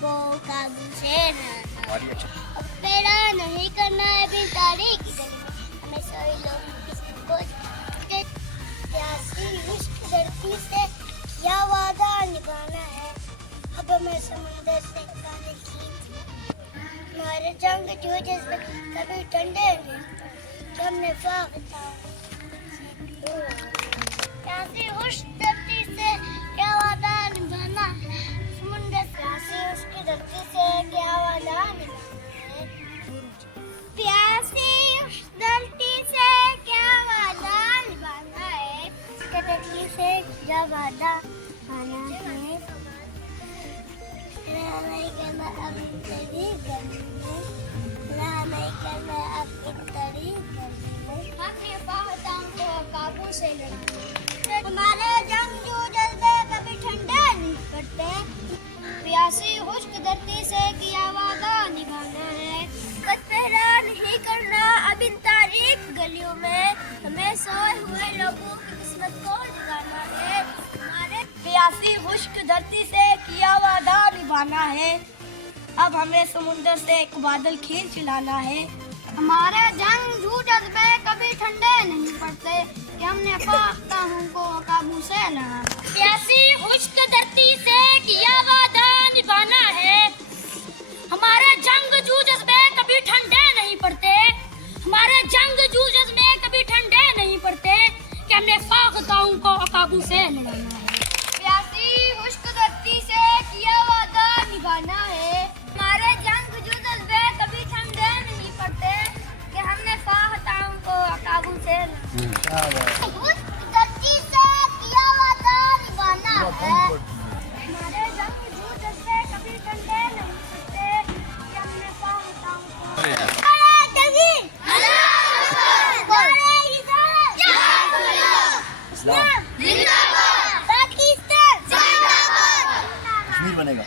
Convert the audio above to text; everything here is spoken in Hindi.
को काबू से मेरा नहीं करना है भी तारीख हमें सभी लोग को प्यासी इश्क धरती से क्या वादा निभाना है। अब हमें समुंदर से पानी खींच हमारे जंग जो जैसे कभी ठंडे नहीं हमने प्यासी इश्क धरती से क्या वादा निभाना है। समुंदर प्यासी उसकी धरती से क्या वादा निभाना है। प्यासी उस धरती से क्या वादा निभाना है। उसकी धरती से क्या वादा आना है। नहीं करना अब तेरी गली में नहीं करना अब तेरी गली में हमने पाताओं को काबू से लड़ना। हमारे जंगजू जज्बे कभी ठंडे नहीं पड़ते। प्यासी खुश्क धरती से किया वादा निभाना है। कचरा नहीं करना अब इन तारीख गलियों में हमें सोए हुए लोगों की किस्मत को जगाना है। हमारे प्यासी खुश्क धरती से किया वादा निभाना है। अब हमें समुंदर से एक बादल खींच लाना है। हमारे जंगजू जज्बे कभी ठंडे नहीं पड़ते कि हमने पाताओं को काबू से लड़ा। प्यासी खुश्क धरती से किया वादा निभाना है। हमारे जंगजू जज्बे कभी ठंडे नहीं पड़ते। हमारे जंगजू जज्बे कभी ठंडे नहीं पड़ते कि हमने पाताओं को काबू से लड़ाना है। प्यासी खुश्क धरती से किया वादा निभाना है। हमारे जंगजू जज्बे कभी ठंडे नहीं पड़ते कि हमने पाताओं को काबू से धरती से किया वादा निभाना है। हमारे जंगजू जज्बे कभी ठंडे नहीं पड़ते कि हमने पाताओं को बनेगा।